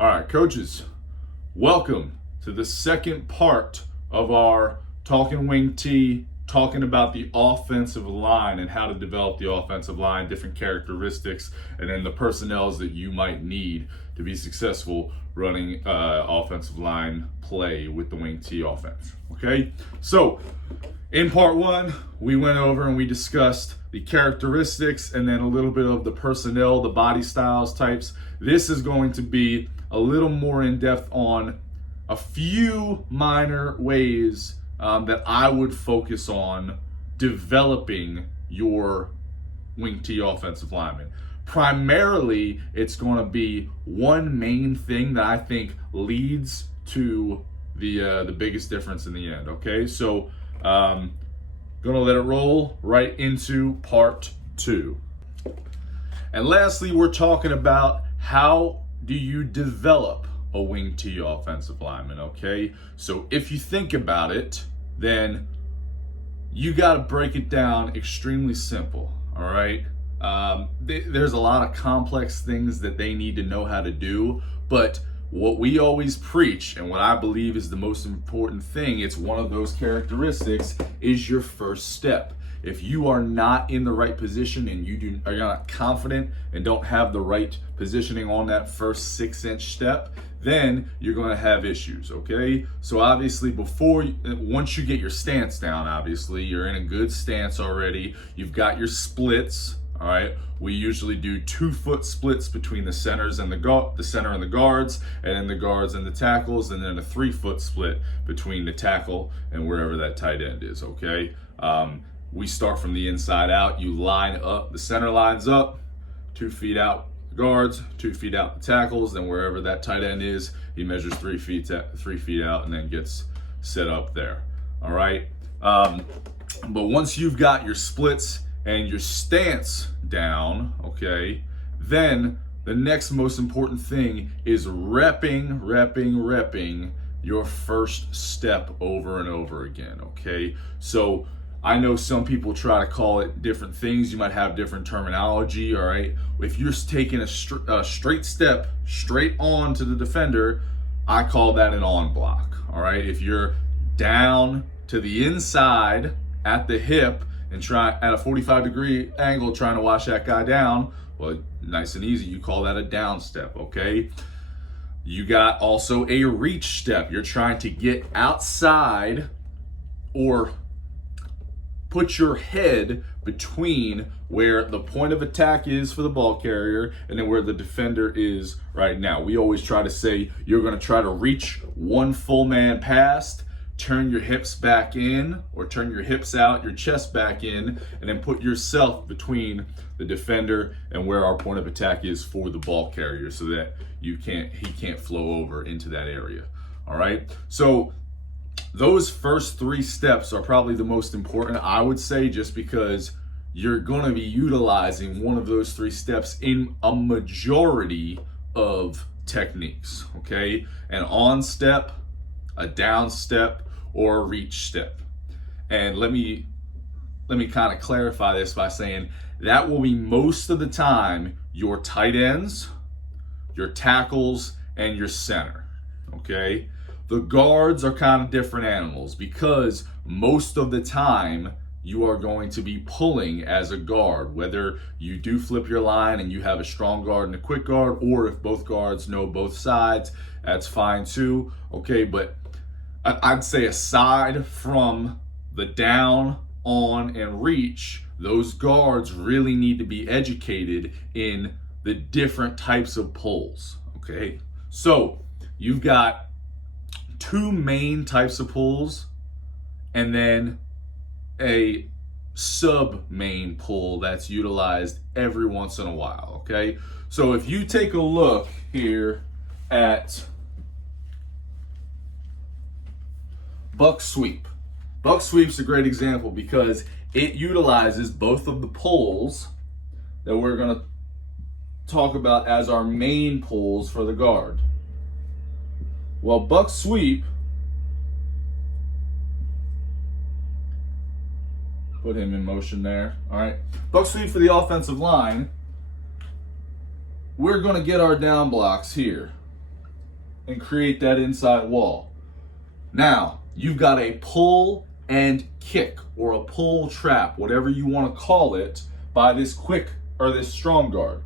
All right, coaches, welcome to the second part of our Talking Wing T, talking about the offensive line and how to develop the offensive line, different characteristics, and then the personnels that you might need to be successful running offensive line play with the Wing T offense. Okay, so in part one, we went over and we discussed the characteristics and then a little bit of the personnel, the body styles types. This is going to be a little more in depth on a few minor ways that I would focus on developing your Wing T offensive lineman. Primarily, it's going to be one main thing that I think leads to the biggest difference in the end. Okay, so gonna let it roll right into part two. And lastly, we're talking about how do you develop a Wing T offensive lineman, okay? So if you think about it, then you got to break it down extremely simple, all right? There's a lot of complex things that they need to know how to do, but what we always preach and what I believe is the most important thing, it's one of those characteristics, is your first step. If you are not in the right position and you're not confident and don't have the right positioning on that first 6-inch step, then you're going to have issues, okay? So obviously once you get your stance down, obviously you're in a good stance already, you've got your splits, all right? We usually do 2-foot splits between the centers and the center and the guards, and then the guards and the tackles, and then a 3-foot split between the tackle and wherever that tight end is, okay? We start from the inside out. You line up, the center lines up, 2 feet out the guards, 2 feet out the tackles, then wherever that tight end is, he measures 3 feet out and then gets set up there, all right? But once you've got your splits and your stance down, okay, then the next most important thing is repping your first step over and over again, okay? So I know some people try to call it different things. You might have different terminology, all right? If you're taking a straight step straight on to the defender, I call that an on block, all right? If you're down to the inside at the hip and try at a 45-degree angle trying to wash that guy down, well, nice and easy, you call that a down step, okay? You got also a reach step. You're trying to get outside or put your head between where the point of attack is for the ball carrier and then where the defender is right now. We always try to say you're going to try to reach one full man past, turn your hips back in, or turn your hips out, your chest back in, and then put yourself between the defender and where our point of attack is for the ball carrier so that he can't flow over into that area. All right? So those first 3 steps are probably the most important, I would say, just because you're going to be utilizing one of those 3 steps in a majority of techniques, okay? An on step, a down step, or a reach step. And let me kind of clarify this by saying that will be most of the time your tight ends, your tackles, and your center, okay? The guards are kind of different animals because most of the time you are going to be pulling as a guard, whether you do flip your line and you have a strong guard and a quick guard, or if both guards know both sides, that's fine too, okay? But I'd say aside from the down, on, and reach, those guards really need to be educated in the different types of pulls, okay? So you've got 2 main types of pulls and then a sub-main pull that's utilized every once in a while, okay? So if you take a look here at buck sweep. Buck sweep's a great example because it utilizes both of the pulls that we're going to talk about as our main pulls for the guard. Well, buck sweep, put him in motion there, all right? Buck sweep for the offensive line, we're going to get our down blocks here. and create that inside wall. Now, you've got a pull and kick, or a pull trap, whatever you want to call it, by this quick or this strong guard,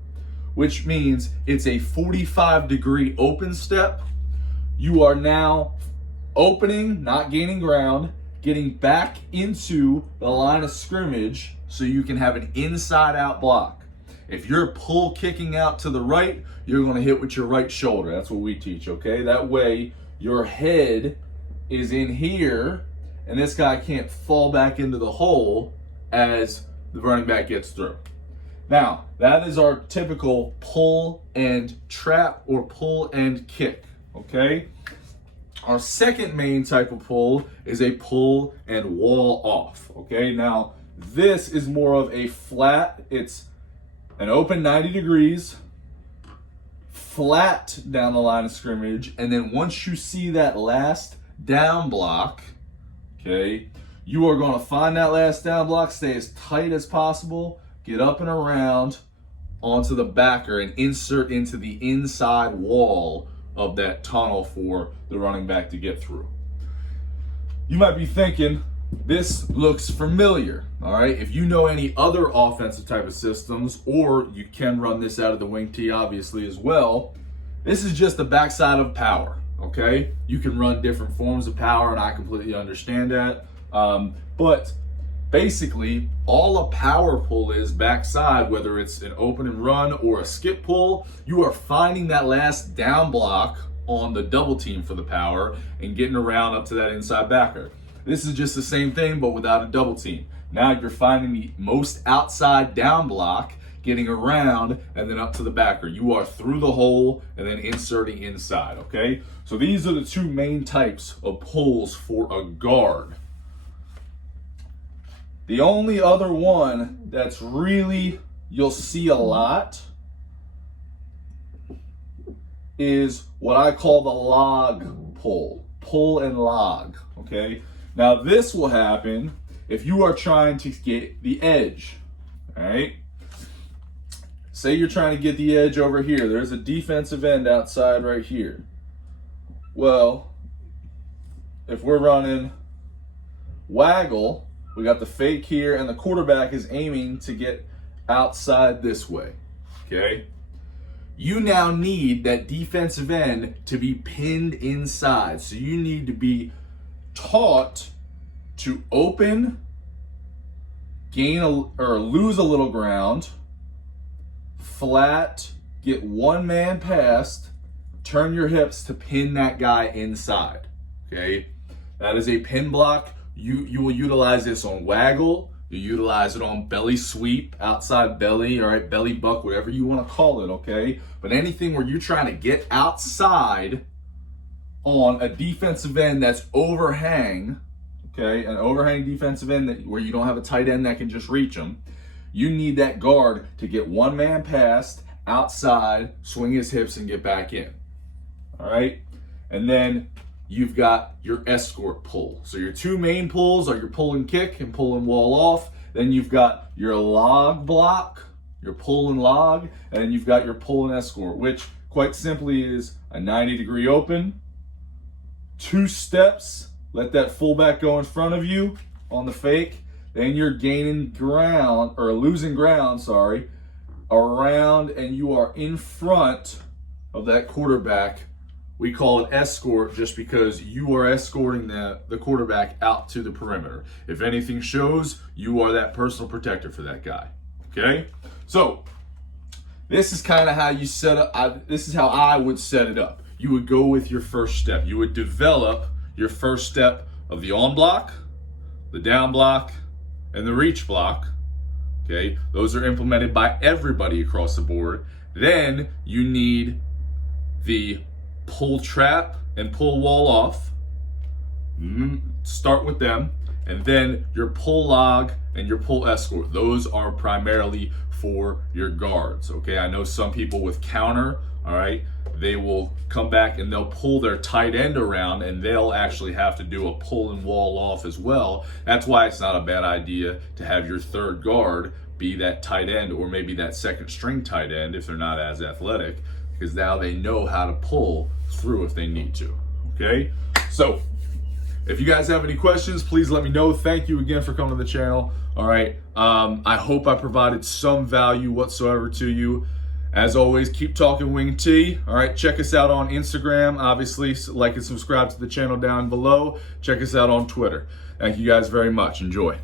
which means it's a 45-degree open step. You are now opening, not gaining ground, getting back into the line of scrimmage so you can have an inside out block. If you're pull kicking out to the right, you're going to hit with your right shoulder. That's what we teach, okay? That way your head is in here and this guy can't fall back into the hole as the running back gets through. Now, that is our typical pull and trap or pull and kick, okay? Our second main type of pull is a pull and wall off, okay? Now, this is more of a flat, it's an open 90 degrees, flat down the line of scrimmage, and then once you see that last down block, okay, you are gonna find that last down block, stay as tight as possible, get up and around onto the backer and insert into the inside wall of that tunnel for the running back to get through. You might be thinking, this looks familiar, all right? If you know any other offensive type of systems, or you can run this out of the wing tee obviously as well, this is just the backside of power, okay? You can run different forms of power, and I completely understand that. But basically, all a power pull is backside, whether it's an open and run or a skip pull, you are finding that last down block on the double team for the power and getting around up to that inside backer. This is just the same thing, but without a double team. Now you're finding the most outside down block, getting around, and then up to the backer. You are through the hole and then inserting inside, okay? So these are the two main types of pulls for a guard. The only other one that's really, you'll see a lot, is what I call the log pull and log, okay? Now this will happen if you are trying to get the edge, all right? Say you're trying to get the edge over here. There's a defensive end outside right here. Well, if we're running waggle, we got the fake here, and the quarterback is aiming to get outside this way, okay? You now need that defensive end to be pinned inside. So you need to be taught to open, lose a little ground, flat, get one man past, turn your hips to pin that guy inside, okay? That is a pin block. You will utilize this on waggle. You utilize it on belly sweep, outside belly, all right, belly buck, whatever you want to call it, okay? But anything where you're trying to get outside on a defensive end that's overhang, okay, an overhang defensive end where you don't have a tight end that can just reach them, you need that guard to get one man past, outside, swing his hips, and get back in, all right? And then you've got your escort pull. So your two main pulls are your pull and kick and pull and wall off. Then you've got your log block, your pull and log, and then you've got your pull and escort, which quite simply is a 90-degree open, 2 steps, let that fullback go in front of you on the fake, then you're gaining ground, or losing ground, sorry, around, and you are in front of that quarterback. We call it escort just because you are escorting the quarterback out to the perimeter. If anything shows, you are that personal protector for that guy, okay? So this is kind of how you set up, this is how I would set it up. You would go with your first step. You would develop your first step of the on block, the down block, and the reach block, okay? Those are implemented by everybody across the board. Then you need the pull trap and pull wall off. Start with them. And then your pull log and your pull escort. Those are primarily for your guards, okay? I know some people with counter, all right, they will come back and they'll pull their tight end around and they'll actually have to do a pull and wall off as well. That's why it's not a bad idea to have your third guard be that tight end, or maybe that second string tight end if they're not as athletic, because now they know how to pull through if they need to. Okay? So, if you guys have any questions, please let me know. Thank you again for coming to the channel. All right. I hope I provided some value whatsoever to you. As always, keep talking wing T. All right. Check us out on Instagram. Obviously, like and subscribe to the channel down below. Check us out on Twitter. Thank you guys very much. Enjoy.